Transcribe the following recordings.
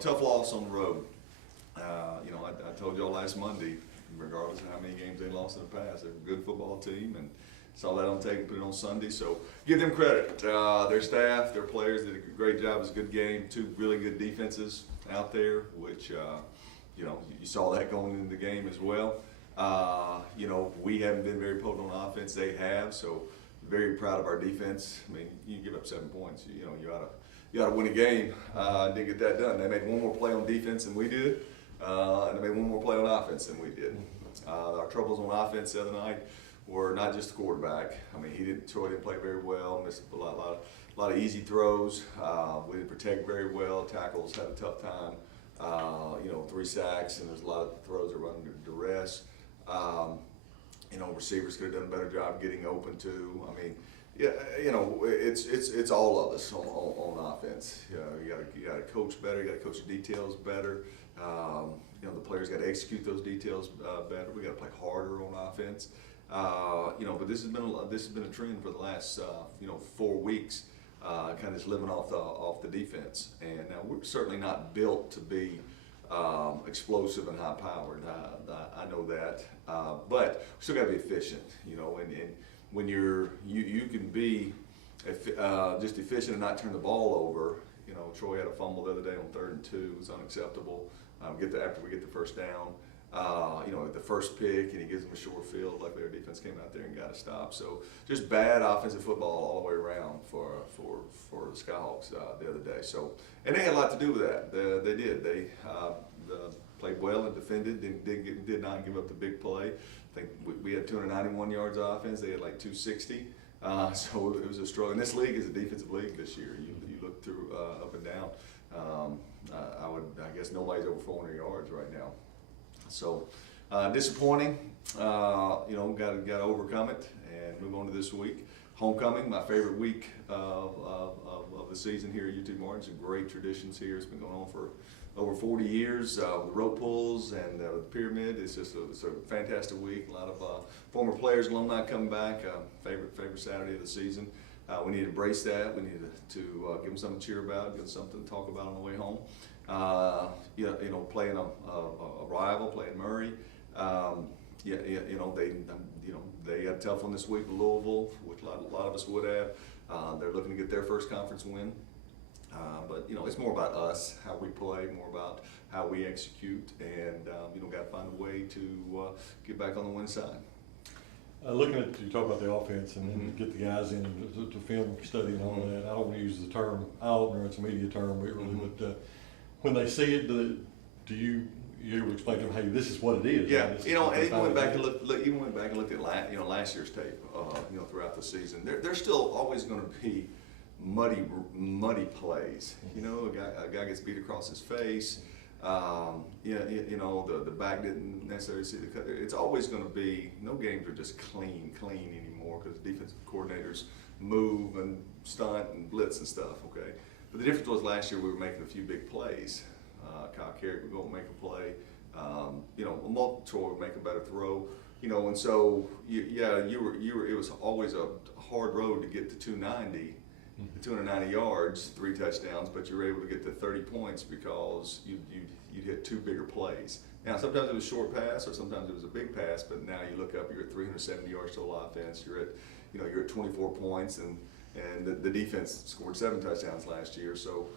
tough loss on the road. I told y'all last Monday, regardless of how many games they lost in the past, they're a good football team, and saw that on tape and put it on Sunday. So give them credit. Their staff, their players did a great job. It was a good game. Two really good defenses out there, which you saw that going into the game as well. We haven't been very potent on offense. They have, so very proud of our defense. I mean, you give up 7 points, you ought to win a game. Didn't get that done. They made one more play on defense than we did, and they made one more play on offense than we did. Our troubles on offense the other night were not just the quarterback. I mean, Troy didn't play very well, missed a lot of easy throws. We didn't protect very well. Tackles had a tough time. 3 sacks, and there's a lot of throws that were under duress. Receivers could have done a better job getting open too. I mean, it's all of us on offense. You got to coach better. You got to coach the details better. The players got to execute those details better. We got to play harder on offense. But this has been a trend for the last 4 weeks. Kind of just living off the defense, and now we're certainly not built to be explosive and high powered. I know that, but we still got to be efficient. And when you can be just efficient and not turn the ball over. Troy had a fumble the other day on 3rd and 2. It was unacceptable. After we get the first down. The first pick, and he gives them a short field. Luckily, our defense came out there and got a stop. So just bad offensive football all the way around for the Skyhawks the other day. So, and they had a lot to do with that. They did. They played well and defended. Did not give up the big play. I think we had 291 yards of offense. They had like 260. So it was a struggle. And this league is a defensive league this year. You look through up and down. I guess nobody's over 400 yards right now. So disappointing. Got to overcome it and move on to this week. Homecoming, my favorite week of the season here at UT Martin. Some great traditions here. It's been going on for over 40 years. The rope pulls and the pyramid. It's a fantastic week. A lot of former players, alumni coming back. Favorite Saturday of the season. We need to embrace that. We need to give them something to cheer about, give them something to talk about on the way home. Playing a rival, playing Murray. They got a tough one this week with Louisville, which a lot of us would have. They're looking to get their first conference win. But it's more about us, how we play, more about how we execute, and got to find a way to get back on the win side. Looking at, you talk about the offense and get the guys in to film study and all that. I don't want to use the term eye-opener, it's a media term, but when they see it, do you able to explain to them, hey, this is what it is? Yeah, and even went back and looked at last year's tape, throughout the season. There's still always going to be muddy plays. A guy gets beat across his face. The back didn't necessarily see the cut. It's always going to be, no games are just clean anymore because defensive coordinators move and stunt and blitz and stuff, okay? But the difference was last year we were making a few big plays. Kyle Carrick would go and make a play. Troy would make a better throw. And so, it was always a hard road to get to 290 yards, 3 touchdowns, but you were able to get to 30 points because you'd hit 2 bigger plays. Now, sometimes it was short pass, or sometimes it was a big pass, but now you look up, you're at 370 yards total offense. You're at 24 points, and the defense scored 7 touchdowns last year. So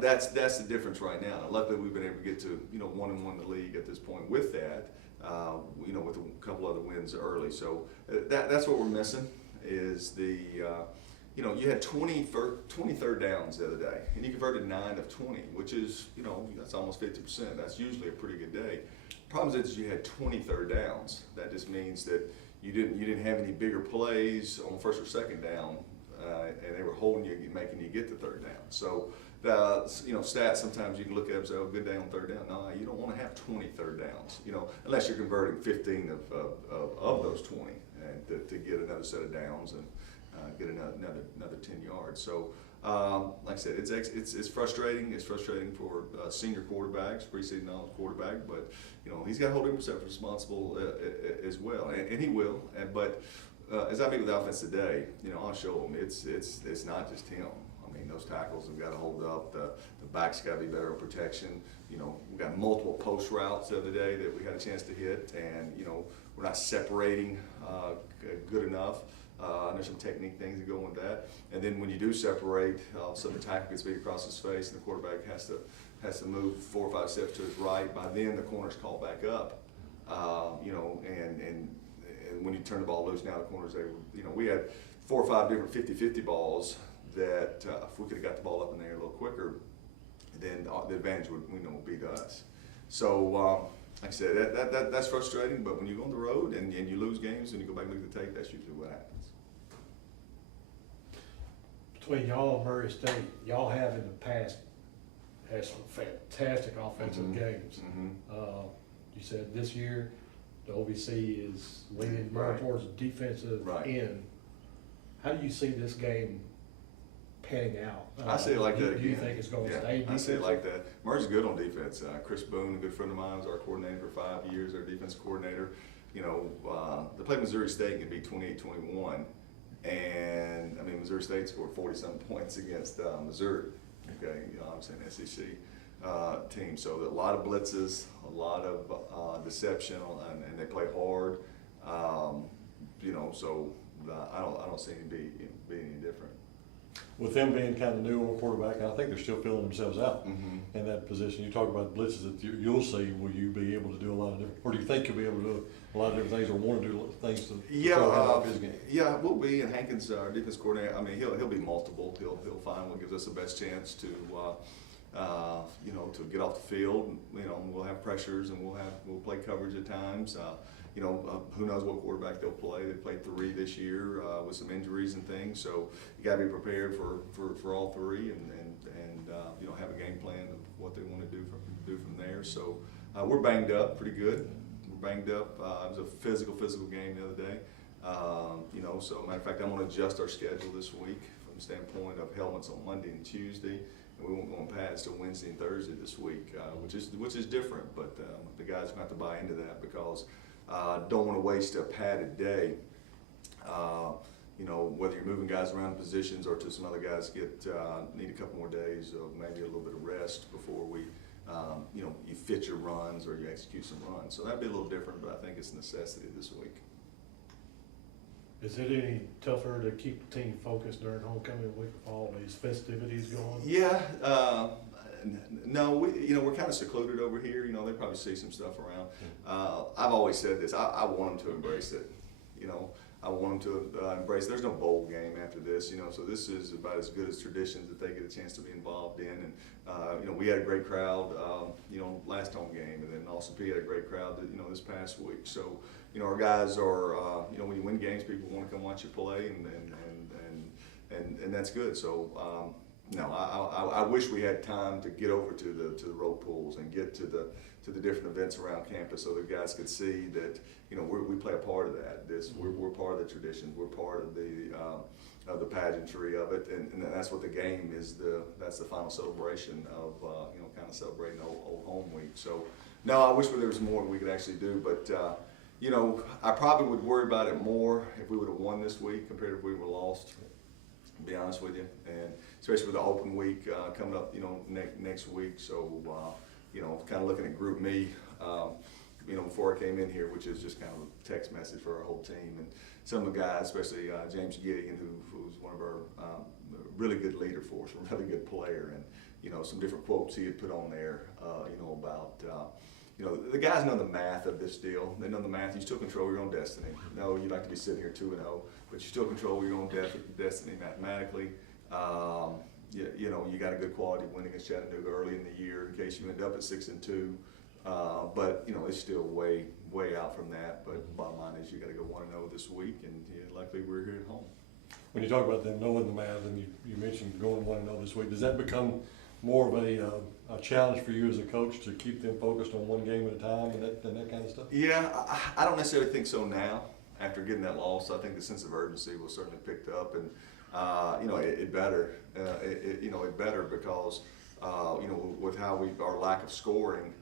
that's the difference right now. And luckily, we've been able to get to 1-1 in the league at this point with that. With a couple other wins early. So that's what we're missing is the. You had 20 third downs the other day, and you converted 9 of 20, which is, that's almost 50%. That's usually a pretty good day. Problem is you had 20 third downs. That just means that you didn't have any bigger plays on first or second down, and they were holding you, making you get the third down. So stats sometimes you can look at them and say, oh, good day on third down. No, you don't want to have 20 third downs, unless you're converting 15 of those 20 and to get another set of downs and get another 10 yards. So, like I said, it's frustrating. It's frustrating for senior quarterbacks, preseason knowledge quarterback, but he's got to hold himself responsible as well, and he will. But as I meet with the offense today, I'll show him it's not just him. I mean, mean, those tackles have got to hold up. The back's got to be better on protection. You know, we got multiple post routes the other day that we had a chance to hit, and you know, we're not separating good enough. There's some technique things that go with that. And then when you do separate, so the tackle gets beat across his face, and the quarterback has to move 4 or 5 steps to his right. By then, the corner's called back up. You know, and when you turn the ball loose, now the corner's able. You know, we had 4 or 5 different 50-50 balls that if we could have got the ball up in there a little quicker, then the advantage would be to us. So. Like I said, that's frustrating, but when you go on the road and you lose games and you go back and look at the tape, that's usually what happens. Between y'all and Murray State, y'all have in the past had some fantastic offensive games. You said this year the OVC is leaning more towards defensive end. How do you see this game panning out? I say it like that again. Do you think it's going to stay defensive? I say it like that. Murray's good on defense. Chris Boone, a good friend of mine, was our coordinator for 5 years, our defense coordinator. You know, they played Missouri State and beat 28-21. And, I mean, Missouri State scored 40-some points against Missouri, okay, you know, obviously an SEC team. So a lot of blitzes, a lot of deception, and they play hard. You know, so I don't see it being any different. With them being kind of new on quarterback, I think they're still filling themselves out in that position. You talk about blitzes that you'll see. Will you be able to do a lot of different, or do you think you'll be able to do a lot of different things, or want to do things to control his game? Yeah, we'll be. And Hankins, our defense coordinator, I mean, he'll be multiple. He'll find what gives us the best chance to, you know, to get off the field. You know, we'll have pressures and we'll play coverage at times. You know, who knows what quarterback they'll play. They played 3 this year with some injuries and things. So you got to be prepared for all 3 and you know, have a game plan of what they want to do from there. So we're banged up pretty good. We're banged up. It was a physical game the other day. You know, so matter of fact, I'm going to adjust our schedule this week from the standpoint of helmets on Monday and Tuesday. And we won't go on pads till Wednesday and Thursday this week, which is different. But the guys are going to have to buy into that because don't want to waste a padded day. You know, whether you're moving guys around positions or to some other guys need a couple more days of maybe a little bit of rest before we, you know, you fit your runs or you execute some runs. So that'd be a little different, but I think it's a necessity this week. Is it any tougher to keep the team focused during homecoming week with all these festivities going? Yeah. No, we're kind of secluded over here. You know, they probably see some stuff around. I've always said this. I want them to embrace it. You know, I want them to embrace. There's no bowl game after this. You know, so this is about as good as traditions that they get a chance to be involved in. And you know, we had a great crowd. You know, last home game, and then Austin P had a great crowd. This past week. So you know, our guys are. You know, when you win games, people want to come watch you play, and that's good. So. No, I wish we had time to get over to the road pools and get to the different events around campus, so the guys could see that we play a part of that. We're part of the tradition. We're part of the pageantry of it, and that's what the game is. That's the final celebration of kind of celebrating old home week. So no, I wish there was more we could actually do, but I probably would worry about it more if we would have won this week compared to if we were lost. To be honest with you, and especially with the open week coming up, next week. So, kind of looking at Group Me, before I came in here, which is just kind of a text message for our whole team, and some of the guys, especially James Gideon, who's one of our really good leader for us, a really good player, and some different quotes he had put on there, about. The guys know the math of this deal. They know the math. You still control your own destiny. No, you'd like to be sitting here 2-0, but you still control your own destiny mathematically. You got a good quality win against Chattanooga early in the year in case you end up at 6-2. But it's still way out from that. But bottom line is you got to go 1-0 this week, and likely we're here at home. When you talk about them knowing the math, and you mentioned going 1-0 this week, does that become more of a challenge for you as a coach to keep them focused on one game at a time and that kind of stuff? Yeah, I don't necessarily think so now. After getting that loss, I think the sense of urgency was certainly picked up, and it better. It better because with how our lack of scoring,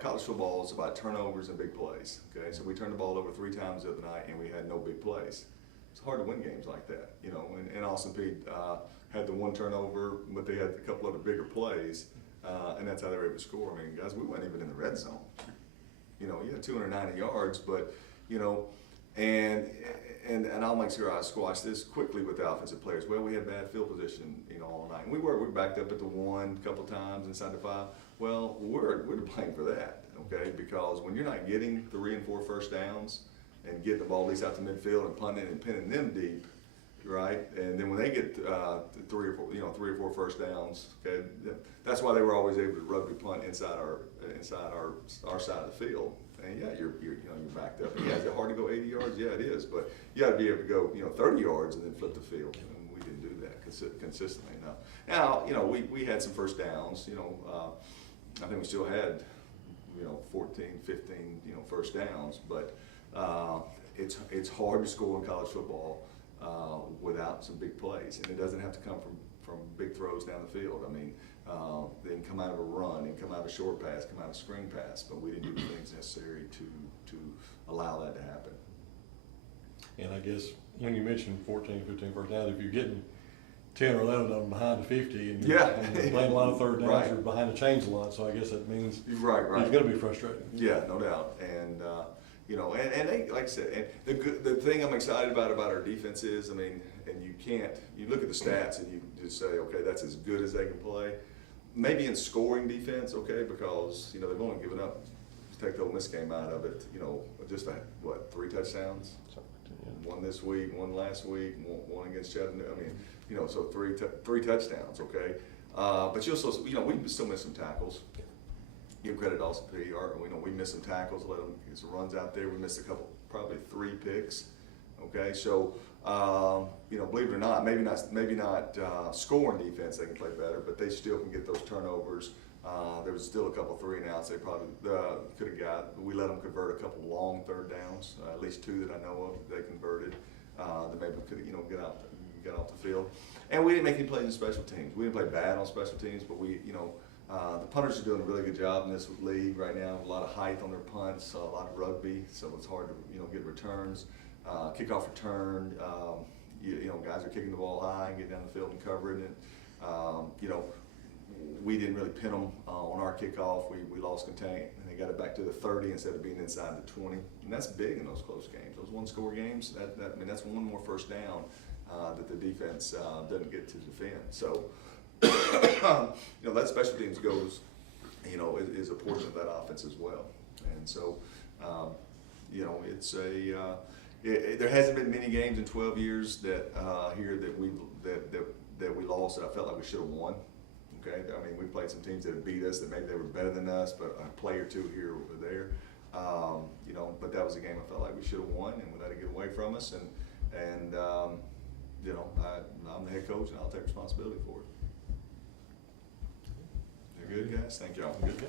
college football is about turnovers and big plays. Okay, so we turned the ball over 3 times the other night, and we had no big plays. It's hard to win games like that, and Austin Peay had the one turnover, but they had a couple other bigger plays, and that's how they were able to score. I mean, guys, we weren't even in the red zone. You know, you had 290 yards, but, you know, and I'll make sure I squash this quickly with the offensive players. Well, we had bad field position, you know, all night. And we backed up at the 1 a couple times inside the 5. Well, we're to blame for that, okay? Because when you're not getting 3 and 4 first downs and getting the ball at least out to midfield and punting and pinning them deep, right? And then when they get 3 or 4 first downs, okay, that's why they were always able to rugby punt inside our side of the field. And yeah, you're backed up. And yeah, is it hard to go 80 yards? Yeah, it is. But you got to be able to go 30 yards and then flip the field. And we didn't do that consistently enough. Now, you know, we had some first downs. You know, I think we still had 14, 15 first downs. But it's hard to score in college football without some big plays, and it doesn't have to come from big throws down the field. I mean, they can come out of a run, and come out of a short pass, come out of a screen pass, but we didn't do the things necessary to allow that to happen. And I guess when you mentioned 14, 15 first downs, if you're getting 10 or 11 of them behind the 50, and you're playing a lot of third downs, right, you're behind the chains a lot, so I guess that means right. it's going to be frustrating. Yeah, no doubt. And you know, and they, like I said, and the thing I'm excited about our defense is, I mean, and you look at the stats and you just say, okay, that's as good as they can play. Maybe in scoring defense, okay, because, you know, they've only given up, take the Ole Miss game out of it, you know, just 3 touchdowns? One this week, one last week, one against Chattanooga. I mean, you know, so three touchdowns, okay? But you'll still, you know, we still miss some tackles. Give credit to Austin P. We missed some tackles, let them get some runs out there. We missed a couple, probably 3 picks. Okay, so you know, believe it or not, maybe not scoring defense they can play better, but they still can get those turnovers. There was still a couple 3 and outs they probably could have got. We let them convert a couple long third downs, at least 2 that I know of that they converted. That maybe could get off the field. And we didn't make any plays in special teams. We didn't play bad on special teams, but the punters are doing a really good job in this league right now. A lot of height on their punts, a lot of rugby, so it's hard to get returns. Kickoff return, guys are kicking the ball high and getting down the field and covering it. We didn't really pin them on our kickoff. We lost contain, and they got it back to the 30 instead of being inside the 20. And that's big in those close games. Those 1-score games, that's one more first down that the defense doesn't get to defend. So, that special teams goes, is a portion of that offense as well. And so, it's there hasn't been many games in 12 years that that we lost that I felt like we should have won. Okay, I mean, we played some teams that have beat us, that maybe they were better than us, but a play or 2 here or there. But that was a game I felt like we should have won, and we let it get away from us. And I'm the head coach, and I'll take responsibility for it. You're good, guys. Thank y'all. Good.